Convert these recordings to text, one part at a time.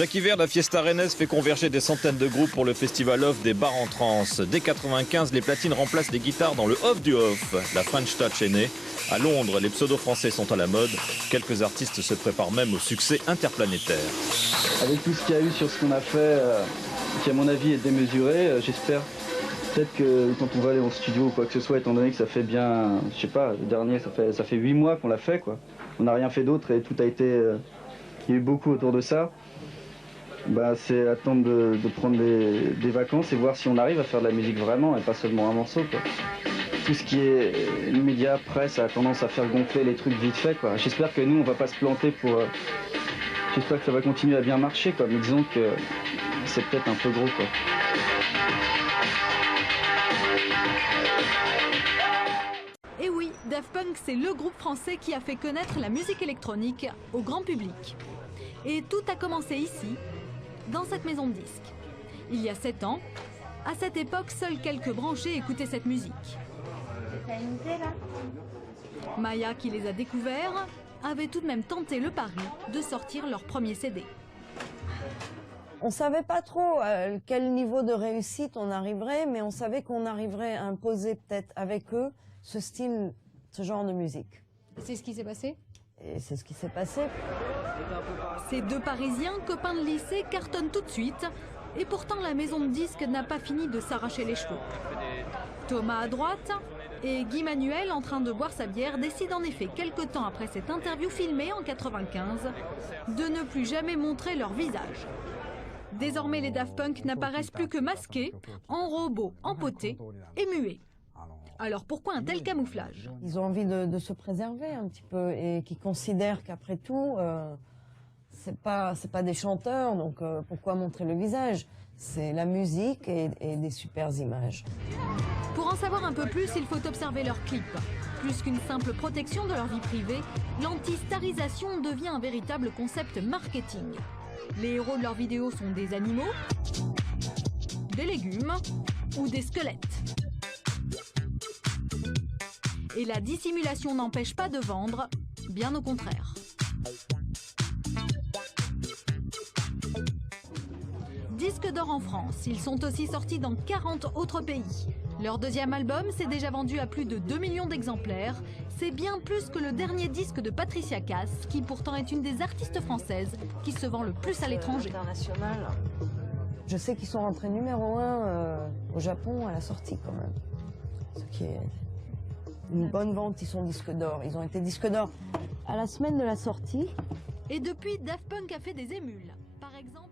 Chaque hiver, la Fiesta rennaise fait converger des centaines de groupes pour le festival off des bars en trance. Dès 95, les platines remplacent les guitares dans le off du off. La French Touch est née. À Londres, les pseudo-français sont à la mode. Quelques artistes se préparent même au succès interplanétaire. Avec tout ce qu'il y a eu sur ce qu'on a fait, qui à mon avis est démesuré, j'espère peut-être que quand on va aller en studio ou quoi que ce soit, étant donné que ça fait bien, je sais pas, le dernier ça fait 8 mois qu'on l'a fait quoi. On n'a rien fait d'autre et tout a été, il y a eu beaucoup autour de ça. Bah, c'est attendre de prendre des vacances et voir si on arrive à faire de la musique vraiment et pas seulement un morceau quoi. Tout ce qui est médias, presse a tendance à faire gonfler les trucs vite fait quoi. J'espère que nous on va pas se planter pour... j'espère que ça va continuer à bien marcher quoi, mais disons que c'est peut-être un peu gros quoi. Et oui, Daft Punk c'est le groupe français qui a fait connaître la musique électronique au grand public. Et tout a commencé ici, dans cette maison de disques. Il y a 7 ans, à cette époque, seuls quelques branchés écoutaient cette musique. Maya, qui les a découverts, avait tout de même tenté le pari de sortir leur premier CD. On ne savait pas trop quel niveau de réussite on arriverait, mais on savait qu'on arriverait à imposer peut-être avec eux ce style, ce genre de musique. C'est ce qui s'est passé ? Et c'est ce qui s'est passé. Ces deux Parisiens, copains de lycée, cartonnent tout de suite. Et pourtant, la maison de disques n'a pas fini de s'arracher les cheveux. Thomas à droite et Guy Manuel, en train de boire sa bière, décident en effet, quelque temps après cette interview filmée en 95, de ne plus jamais montrer leur visage. Désormais, les Daft Punk n'apparaissent plus que masqués, en robots empotés et muets. Alors pourquoi un tel camouflage? Ils ont envie de se préserver un petit peu et qui considèrent qu'après tout, c'est pas des chanteurs, donc pourquoi montrer le visage? C'est la musique et des super images. Pour en savoir un peu plus, il faut observer leurs clips. Plus qu'une simple protection de leur vie privée, l'anti-starisation devient un véritable concept marketing. Les héros de leurs vidéos sont des animaux, des légumes ou des squelettes. Et la dissimulation n'empêche pas de vendre, bien au contraire. Disque d'or en France, ils sont aussi sortis dans 40 autres pays. Leur deuxième album s'est déjà vendu à plus de 2 millions d'exemplaires. C'est bien plus que le dernier disque de Patricia Cass, qui pourtant est une des artistes françaises qui se vend le plus à l'étranger. Je sais qu'ils sont rentrés numéro 1 au Japon à la sortie quand même. Ce qui est une bonne vente, ils sont disques d'or. Ils ont été disques d'or à la semaine de la sortie. Et depuis, Daft Punk a fait des émules. Par exemple...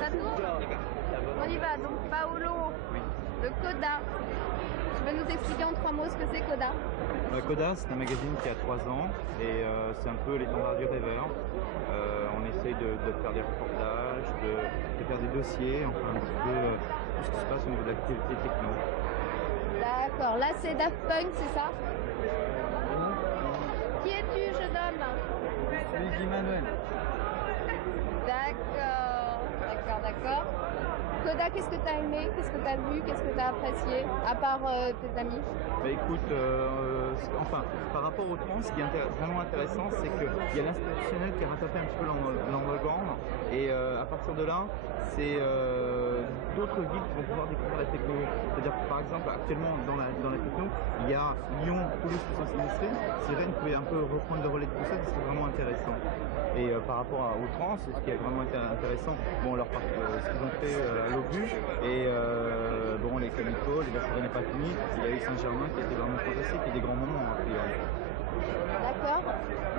Ça tourne? On y va, donc Paolo de Coda. Tu veux nous expliquer en 3 mots ce que c'est Coda? Coda, c'est un magazine qui a 3 ans et c'est un peu l'étendard du rêveur. On essaye de faire des reportages, de faire des dossiers, enfin un petit peu tout ce qui se passe au niveau de l'actualité techno. D'accord, là c'est Daft Punk, c'est ça? Qui es-tu, jeune homme? Je suis Guy Manuel. D'accord. Coda, qu'est-ce que tu as aimé? Qu'est-ce que tu as vu? Qu'est-ce que tu as apprécié? À part tes amis? Bah écoute, enfin, par rapport au trans, ce qui est vraiment intéressant, c'est qu'il y a l'institutionnel qui a rattrapé un petit peu l'underground et à partir de là, c'est d'autres villes qui vont pouvoir découvrir la techno. C'est-à-dire que par exemple, actuellement dans la techno, il y a Lyon, Toulouse qui sont sinistrés. Si Rennes pouvait un peu reprendre le relais de tout ça, c'est vraiment intéressant. Et par rapport au trans, ce qui est vraiment intéressant, bon, ce qu'ils ont fait à l'Obus et bon, les Chemicals, les Bachorés n'est pas fini, il y a eu Saint-Germain qui était vraiment fantastique et des grands moments a priori. D'accord.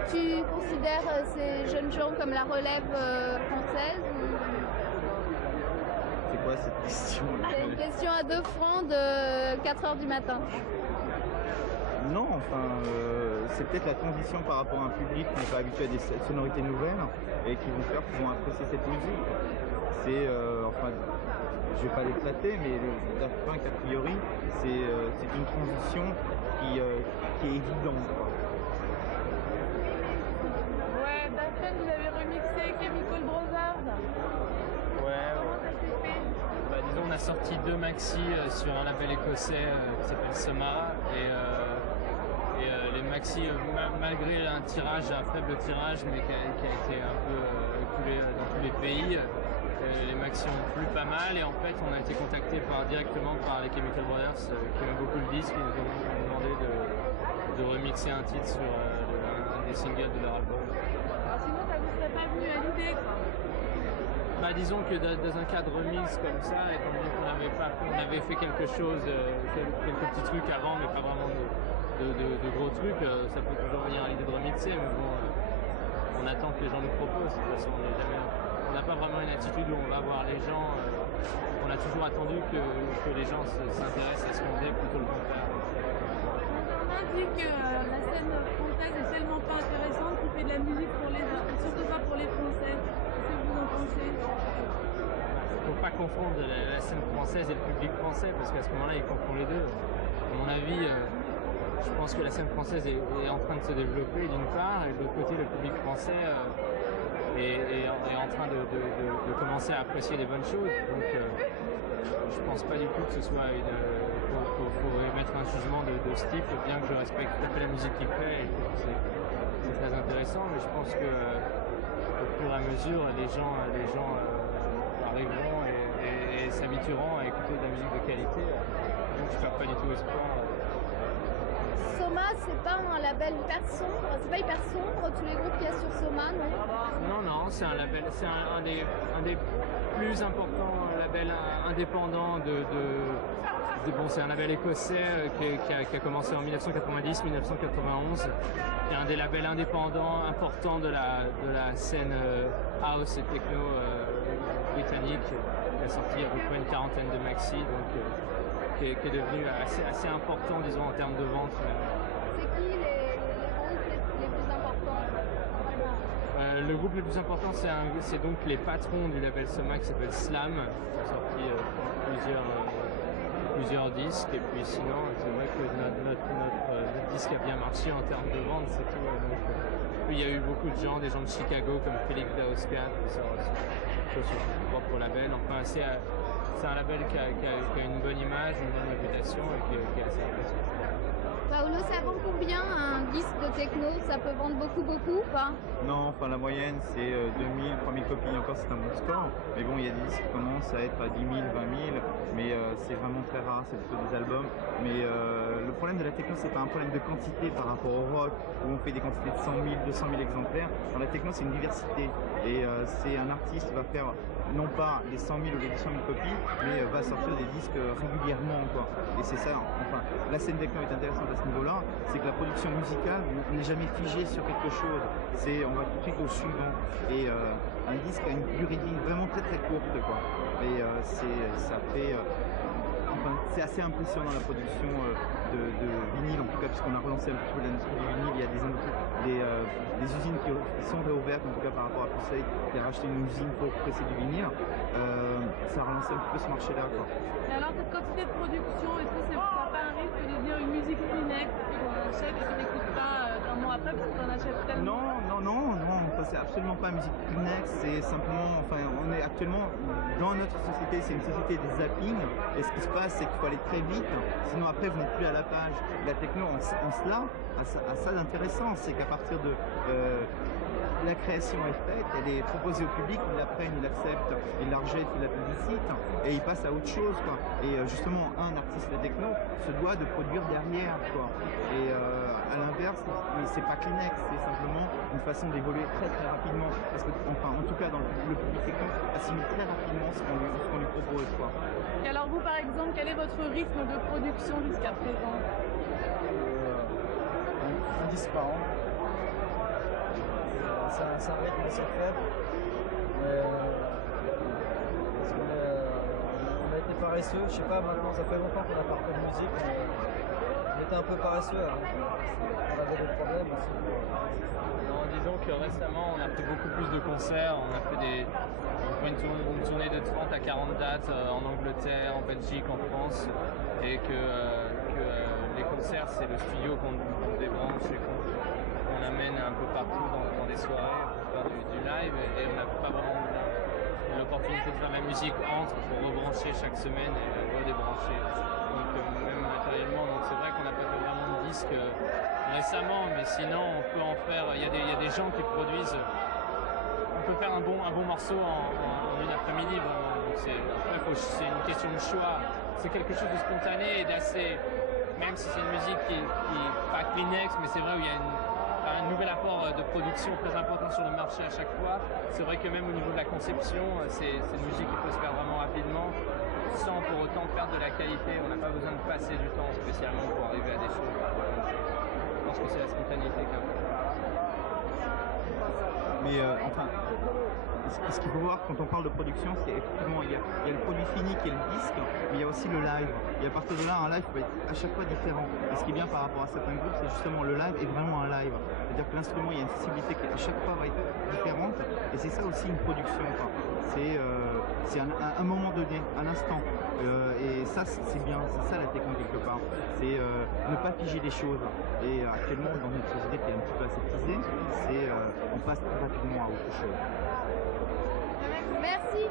Tu considères ces jeunes gens comme la relève française ou... C'est quoi cette question? C'est une question à 2 francs de 4 h du matin. Non, enfin, c'est peut-être la transition par rapport à un public qui n'est pas habitué à des sonorités nouvelles et qui vont faire qu'ils vont apprécier cette musique. C'est, enfin, je vais pas les flatter, mais le Daft Punk, a priori, c'est une transition qui est évidente, quoi. Ouais, Daft Punk, vous avez remixé Chemical Brothers. Ouais. Comment ça s'est fait? Bah, disons, on a sorti 2 maxi sur un label écossais qui s'appelle Soma et les maxi, malgré un faible tirage, mais qui a été un peu écoulé dans tous les pays, les maxi ont plu pas mal et en fait on a été contacté directement par les Chemical Brothers qui aiment beaucoup le disque, qui nous ont demandé de remixer un titre sur un des singles de leur album. Alors sinon, ça vous serait pas venu à l'idée, quoi? Bah, disons que dans un cadre remix comme ça, étant donné qu'on avait fait quelque chose, quelques petits trucs avant, mais pas vraiment de gros trucs, ça peut toujours venir à l'idée de remixer, mais bon, on attend que les gens nous proposent. De toute façon, on n'a pas vraiment une attitude où on va voir les gens. On a toujours attendu que les gens s'intéressent à ce qu'on fait plutôt le contraire. On a dit que la scène française est tellement pas intéressante qu'il fait de la musique pour les autres, et surtout pas pour les Français. Qu'est-ce que vous en pensez? Il ne faut pas confondre la scène française et le public français, parce qu'à ce moment-là, ils confondent les deux. À mon avis, je pense que la scène française est en train de se développer d'une part, et de l'autre côté, le public français est en train de commencer à apprécier des bonnes choses. Donc, je pense pas du tout que ce soit pour émettre un jugement de ce type, bien que je respecte tout à fait la musique qu'il fait et que c'est très intéressant, mais je pense que au fur et à mesure, les gens arriveront et s'habitueront à écouter de la musique de qualité. Donc je ne perds pas du tout espoir. Soma, c'est pas un label hyper sombre, c'est pas hyper sombre tous les groupes qu'il y a sur Soma, non? Non, c'est un label, c'est un des plus importants labels indépendants c'est un label écossais qui a commencé en 1990-1991, qui est un des labels indépendants importants de la scène house et techno britannique, qui a sorti à peu près une 40aine de maxi, donc qui est devenu assez important, disons, en termes de vente. C'est qui les groupes les plus importants? Le groupe le plus important, c'est donc les patrons du label Soma qui s'appelle Slam, qui ont sorti plusieurs disques, et puis sinon, c'est vrai que notre disque a bien marché en termes de vente, c'est tout. Donc, il y a eu beaucoup de gens, des gens de Chicago comme Félix Daoscan, qui sont sur son propre label. Enfin, c'est un label qui a une bonne image, une bonne réputation et qui est assez apprécié. Paolo, ça vend combien un disque de techno? Ça peut vendre beaucoup ou pas? Non, enfin la moyenne c'est 2000, 3000 copies, encore c'est un bon score. Mais bon, il y a des disques qui commencent à être à 10 000, 20 000, mais c'est vraiment très rare, c'est plutôt des albums. Mais le problème de la techno, c'est pas un problème de quantité par rapport au rock, où on fait des quantités de 100 000, 200 000 exemplaires. Dans la techno, c'est une diversité. Et c'est un artiste qui va faire non pas les 100 000 ou les 200 000 copies, mais va sortir des disques régulièrement, quoi. Et c'est ça, enfin, la scène techno est intéressante à ce niveau-là, c'est que la production musicale n'est jamais figée sur quelque chose. On va tout de suite au suivant. Et un disque a une durée de vie vraiment très très courte, quoi. Et c'est assez impressionnant la production de vinyle, en tout cas, puisqu'on a relancé un petit peu l'industrie du vinyle. Il y a des usines qui sont réouvertes, en tout cas par rapport à Conseil, qui a racheté une usine pour presser du vinyle. Ça a relancé un petit peu ce marché-là, quoi. Et alors, cette quantité de production, est-ce que ça n'a pas un risque de dire une musique Kleenex qu'on achète et qu'on n'écoute pas un mois après parce qu'on en achète tellement? Non, enfin, c'est absolument pas musique Kleenex, c'est simplement, enfin, on est actuellement dans notre société, c'est une société des zappings, et ce qui se passe, c'est qu'il faut aller très vite, sinon après vous n'êtes plus à la page. La techno en cela a ça d'intéressant, c'est qu'à partir de la création est faite, elle est proposée au public, ils la prennent, ils l'acceptent, ils la rejettent, ils la publicitent, et ils passent à autre chose, quoi. Et justement, un artiste de techno se doit de produire derrière, quoi. Et à l'inverse, mais c'est pas Kleenex, c'est simplement une façon d'évoluer très très rapidement, parce que, enfin, en tout cas dans le public techno, assimile très rapidement ce qu'on lui propose, quoi. Et alors vous, par exemple, quel est votre rythme de production jusqu'à présent? Un disque par an. C'est un rythme assez faible. Parce qu'on a été paresseux, je sais pas, maintenant ça fait longtemps qu'on a pas fait de musique, mais on était un peu paresseux avant. On avait des problèmes aussi. Non, disons que récemment on a fait beaucoup plus de concerts, on a fait une tournée de 30 à 40 dates en Angleterre, en Belgique, en France, et que les concerts c'est le studio qu'on débranche et qu'on amène un peu partout dans des soirées pour faire du live, et on n'a pas vraiment l'opportunité de faire la musique entre pour rebrancher chaque semaine et redébrancher. Donc même matériellement, donc c'est vrai qu'on n'a pas fait vraiment de disque récemment, mais sinon on peut en faire. Il y a des gens qui produisent. On peut faire un bon morceau en une après-midi. Après, c'est une question de choix. C'est quelque chose de spontané et d'assez. Même si c'est une musique qui est pas Kleenex, mais c'est vrai où il y a un nouvel apport de production très important sur le marché à chaque fois. C'est vrai que même au niveau de la conception, c'est une musique qui peut se faire vraiment rapidement, sans pour autant perdre de la qualité. On n'a pas besoin de passer du temps spécialement pour arriver à des choses. Je pense que c'est la spontanéité quand même. Mais enfin, ce qu'il faut voir quand on parle de production, c'est effectivement il y a le produit fini qui est le disque, mais il y a aussi le live. Et à partir de là, un live peut être à chaque fois différent. Et ce qui est bien par rapport à certains groupes, c'est justement le live est vraiment un live. C'est-à-dire que l'instrument, il y a une sensibilité qui à chaque fois va être différente. Et c'est ça aussi une production. C'est un moment donné, un instant. Et ça, c'est bien. C'est ça la technique quelque part. C'est ne pas figer les choses. Et actuellement, dans une société qui est un petit peu aseptisée, on passe très rapidement à autre chose. Merci.